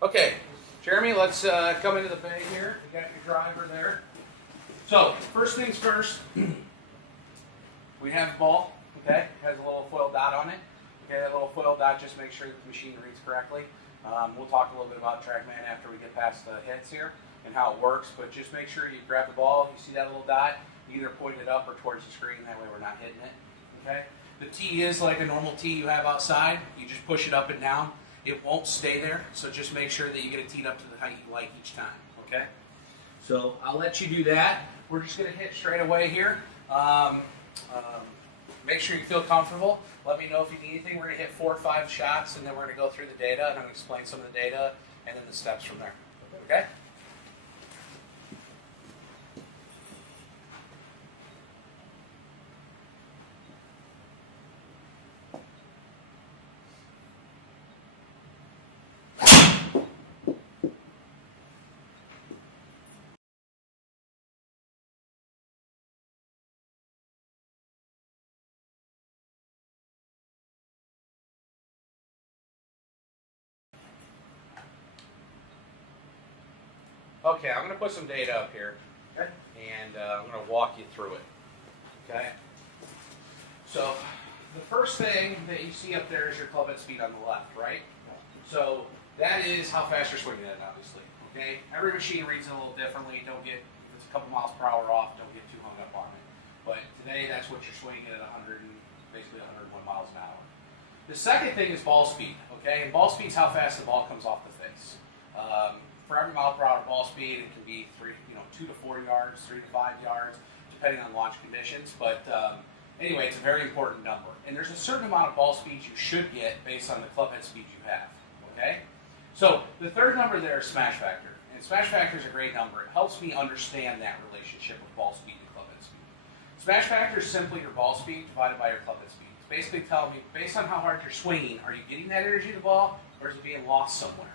Okay, Jeremy, let's come into the bay here. You got your driver there. So, first things first, we have the ball, okay? It has a little foil dot on it. Okay, that little foil dot, just make sure that the machine reads correctly. We'll talk a little bit about TrackMan after we get past the hits here and how it works, but just make sure you grab the ball, you see that little dot, you either point it up or towards the screen, that way we're not hitting it, okay? The tee is like a normal tee you have outside. You just push it up and down. It won't stay there, so just make sure that you get it teed up to the height you like each time, okay? So I'll let you do that. We're just going to hit straight away here. Make sure you feel comfortable. Let me know if you need anything. We're going to hit 4 or 5 shots, and then we're going to go through the data, and I'm going to explain some of the data, and then the steps from there, okay? Okay, I'm going to put some data up here, okay? And I'm going to walk you through it, okay? So the first thing that you see up there is your club head speed on the left, right? So that is how fast you're swinging it, obviously, okay? Every machine reads it a little differently. Don't get, if it's a couple miles per hour off, don't get too hung up on it. But today, that's what you're swinging at basically 101 miles an hour. The second thing is ball speed, okay? And ball speed is how fast the ball comes off the face. For every mile per hour ball speed, it can be 2 to 4 yards, 3 to 5 yards, depending on launch conditions. But anyway, it's a very important number. And there's a certain amount of ball speed you should get based on the club head speed you have. Okay? So the third number there is smash factor. And smash factor is a great number. It helps me understand that relationship with ball speed and club head speed. Smash factor is simply your ball speed divided by your club head speed. It's basically telling me, based on how hard you're swinging, are you getting that energy to the ball, or is it being lost somewhere?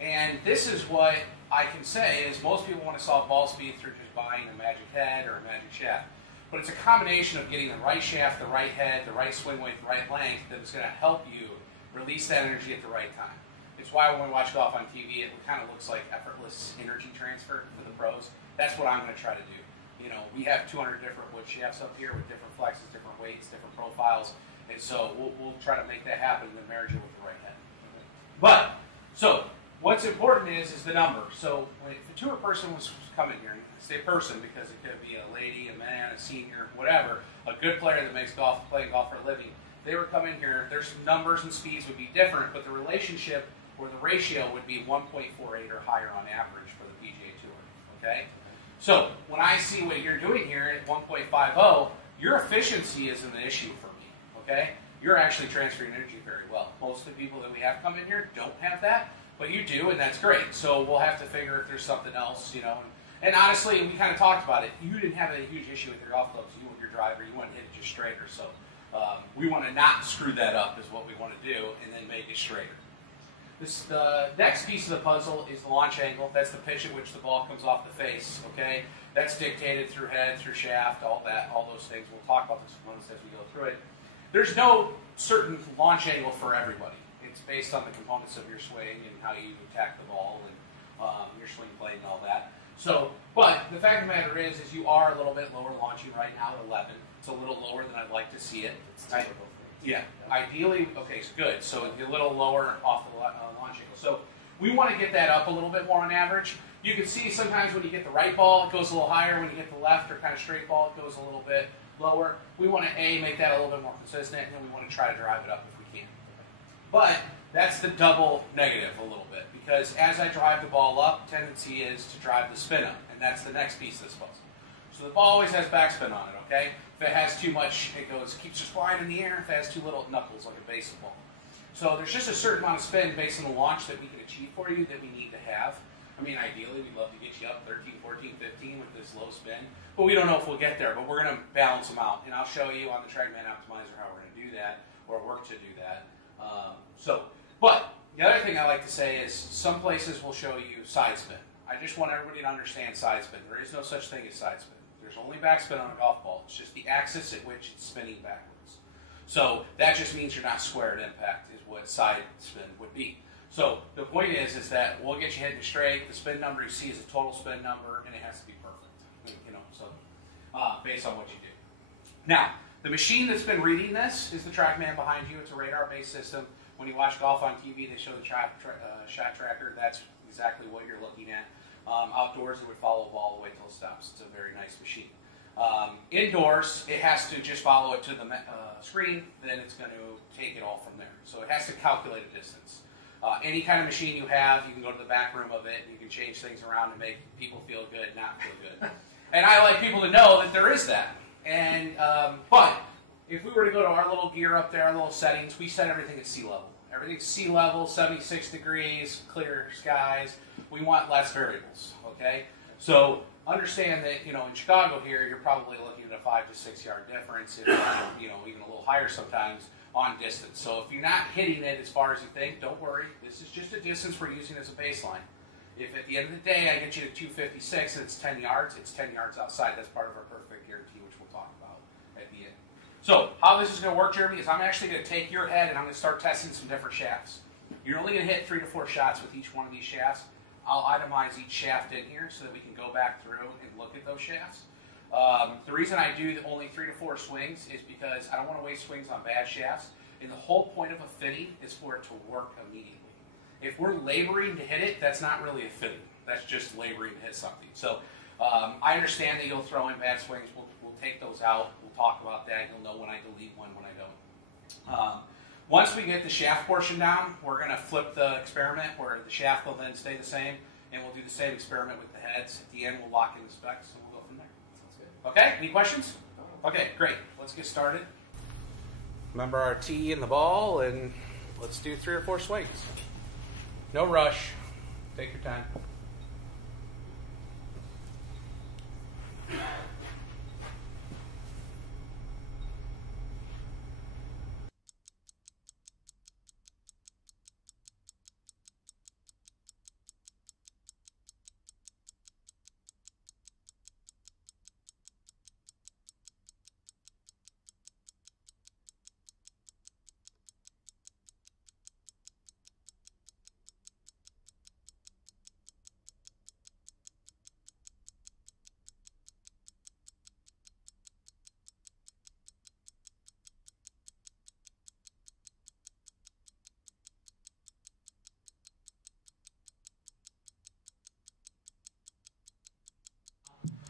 And this is what I can say is most people want to solve ball speed through just buying a magic head or a magic shaft. But it's a combination of getting the right shaft, the right head, the right swing weight, the right length that is going to help you release that energy at the right time. It's why when we watch golf on TV, it kind of looks like effortless energy transfer for the pros. That's what I'm going to try to do. You know, we have 200 different wood shafts up here with different flexes, different weights, different profiles. And so we'll try to make that happen and then marriage it with the right head. So what's important is the number. So if a tour person was coming here, and I say person because it could be a lady, a man, a senior, whatever, a good player that makes playing golf for a living, they would come in here, their numbers and speeds would be different, but the relationship or the ratio would be 1.48 or higher on average for the PGA Tour, okay? So when I see what you're doing here at 1.50, your efficiency isn't an issue for me, okay? You're actually transferring energy very well. Most of the people that we have come in here don't have that, but you do, and that's great. So we'll have to figure if there's something else, you know. And honestly, we kind of talked about it. You didn't have a huge issue with your golf clubs. You want your driver, you want to hit it just straighter. So we want to not screw that up is what we want to do, and then make it straighter. The next piece of the puzzle is the launch angle. That's the pitch at which the ball comes off the face, okay? That's dictated through head, through shaft, all that, all those things. We'll talk about this once as we go through it. There's no certain launch angle for everybody. It's based on the components of your swing and how you attack the ball and your swing play and all that. So, but the fact of the matter is you are a little bit lower launching right now at 11. It's a little lower than I'd like to see it. Yeah, ideally, okay, so good. So a little lower off the launch angle. So we want to get that up a little bit more on average. You can see sometimes when you get the right ball, it goes a little higher. When you get the left or kind of straight ball, it goes a little bit lower. We want to, make that a little bit more consistent, and then we want to try to drive it up if we can. But that's the double negative a little bit, because as I drive the ball up, tendency is to drive the spin up, and that's the next piece of this puzzle. So the ball always has backspin on it, okay? If it has too much, it keeps just flying in the air. If it has too little, it knuckles like a baseball. So there's just a certain amount of spin based on the launch that we can achieve for you that we need to have. I mean, ideally, we'd love to get you up 13, 14, 15 with this low spin, but we don't know if we'll get there, but we're going to balance them out. And I'll show you on the TrackMan Optimizer how we're going to do that, or work to do that. But the other thing I like to say is some places will show you side spin. I just want everybody to understand side spin. There is no such thing as side spin. There's only backspin on a golf ball. It's just the axis at which it's spinning backwards. So that just means you're not square at impact is what side spin would be. So So the point is that we'll get you hitting straight. The spin number you see is a total spin number, and it has to be perfect. You know, so based on what you do. Now, the machine that's been reading this is the TrackMan behind you. It's a radar-based system. When you watch golf on TV, they show the shot tracker. That's exactly what you're looking at. Outdoors, it would follow the ball all the way till it stops. It's a very nice machine. Indoors, it has to just follow it to the screen. Then it's going to take it all from there. So it has to calculate a distance. Any kind of machine you have, you can go to the back room of it. And you can change things around to make people feel good, not feel good. And I like people to know that there is that. And but if we were to go to our little gear up there, our little settings, we set everything at sea level. Everything's sea level, 76 degrees, clear skies. We want less variables, okay? So understand that, you know, in Chicago here, you're probably looking at a 5 to 6 yard difference, if not, you know, even a little higher sometimes on distance. So if you're not hitting it as far as you think, don't worry. This is just a distance we're using as a baseline. If at the end of the day I get you to 256 and it's 10 yards, it's 10 yards outside. That's part of our perfect guarantee, which we'll talk about at the end. So how this is going to work, Jeremy, is I'm actually going to take your head and I'm going to start testing some different shafts. You're only going to hit 3 to 4 shots with each one of these shafts. I'll itemize each shaft in here so that we can go back through and look at those shafts. The reason I do only 3 to 4 swings is because I don't want to waste swings on bad shafts. And the whole point of a fitting is for it to work immediately. If we're laboring to hit it, that's not really a fitting. That's just laboring to hit something. So I understand that you'll throw in bad swings. We'll take those out. We'll talk about that. You'll know when I delete one, when I don't. Once we get the shaft portion down, we're going to flip the experiment where the shaft will then stay the same, and we'll do the same experiment with the heads. At the end, we'll lock in the specs, and we'll go from there. Sounds good. Okay, any questions? Okay, great. Let's get started. Remember our tee and the ball, and let's do 3 or 4 swings. No rush. Take your time.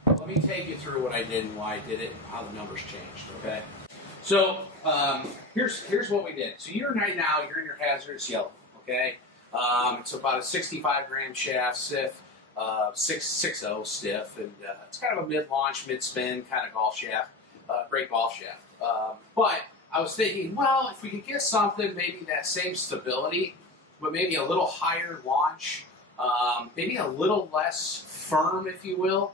Let me take you through what I did and why I did it and how the numbers changed, okay? So here's what we did. So right now, you're in your hazardous yellow, okay? It's about a 65-gram shaft, stiff, 6.0 stiff, and it's kind of a mid-launch, mid-spin kind of golf shaft, great golf shaft. But I was thinking, well, if we could get something, maybe that same stability, but maybe a little higher launch, maybe a little less firm, if you will,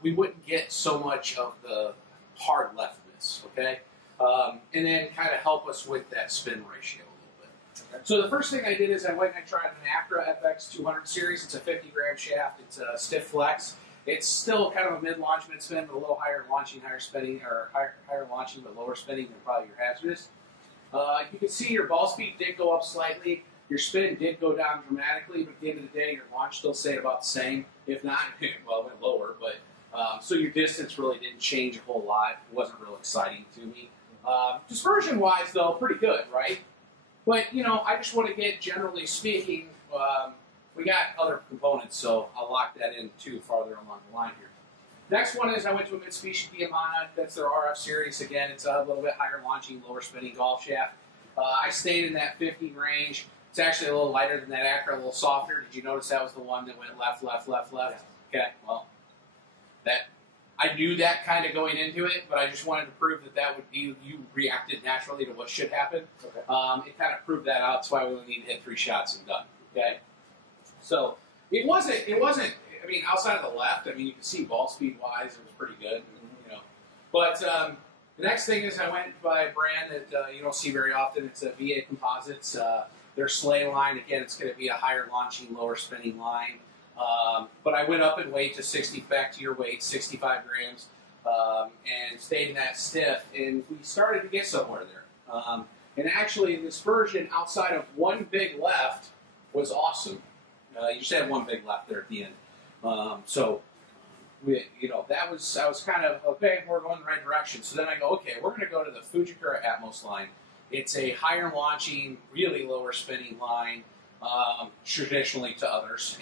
we wouldn't get so much of the hard leftness, okay? And then kind of help us with that spin ratio a little bit. Okay. So the first thing I did is I went and I tried an Acra FX 200 series. It's a 50-gram shaft. It's a stiff flex. It's still kind of a mid-launch, mid-spin, but a little higher launching, higher spinning, or higher launching but lower spinning than probably your hazardous. You can see your ball speed did go up slightly. Your spin did go down dramatically, but at the end of the day, your launch still stayed about the same. If not, well, it went lower, but so your distance really didn't change a whole lot. It wasn't real exciting to me. Dispersion-wise, though, pretty good, right? But, you know, I just want to get, generally speaking, we got other components, so I'll lock that in, too, farther along the line here. Next one is I went to a Mitsubishi Diamana. That's their RF series. Again, it's a little bit higher launching, lower spinning golf shaft. I stayed in that 50 range. It's actually a little lighter than that Acra, a little softer. Did you notice that was the one that went left, left, left, left? Yeah. Okay, well, I knew that kind of going into it, but I just wanted to prove that would be, you reacted naturally to what should happen. Okay. It kind of proved that out. That's why we only need to hit 3 shots and done. Okay. So it wasn't. I mean, outside of the left, I mean, you can see ball speed wise, it was pretty good. You know, but the next thing is I went by a brand that you don't see very often. It's a VA Composites. Their sleigh line, again, it's going to be a higher launching, lower spinning line. But I went up in weight to 60, back to your weight, 65 grams, and stayed in that stiff, and we started to get somewhere there. And actually, in Dispersion, outside of one big left, was awesome. You just had one big left there at the end. That was kind of, okay, we're going in the right direction. So then I go, okay, we're going to go to the Fujikura Atmos line. It's a higher launching, really lower spinning line, traditionally to others.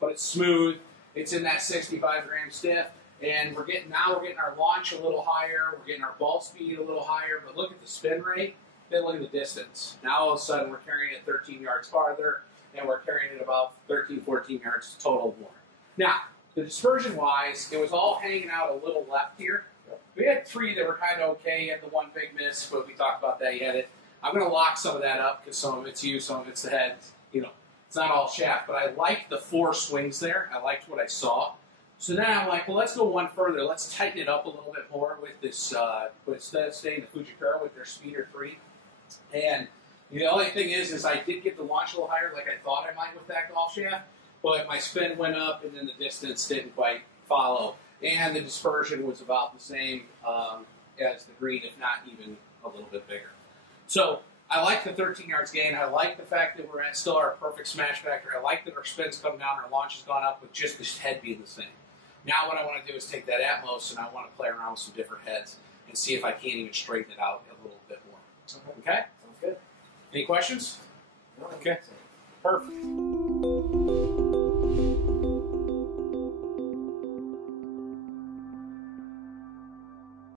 But it's smooth. It's in that 65 gram stiff. And we're getting our launch a little higher. We're getting our ball speed a little higher. But look at the spin rate. Then look at the distance. Now all of a sudden we're carrying it 13 yards farther, and we're carrying it about 13, 14 yards total more. Now, the dispersion-wise, it was all hanging out a little left here. We had 3 that were kind of okay. You had the one big miss, but we talked about that. You had it. I'm going to lock some of that up because some of it's you, some of it's the head. It's not all shaft. But I liked the 4 swings there. I liked what I saw. So then I'm like, well, let's go one further. Let's tighten it up a little bit more with this, but instead of staying the Fujikura with their Speeder 3. And the only thing is I did get the launch a little higher like I thought I might with that golf shaft, but my spin went up and then the distance didn't quite follow. And the dispersion was about the same as the green, if not even a little bit bigger. So I like the 13 yards gain. I like the fact that we're at still our perfect smash factor. I like that our spin's come down, our launch has gone up with just this head being the same. Now what I want to do is take that Atmos and I want to play around with some different heads and see if I can't even straighten it out a little bit more. Okay? Sounds good. Any questions? No, okay. Perfect.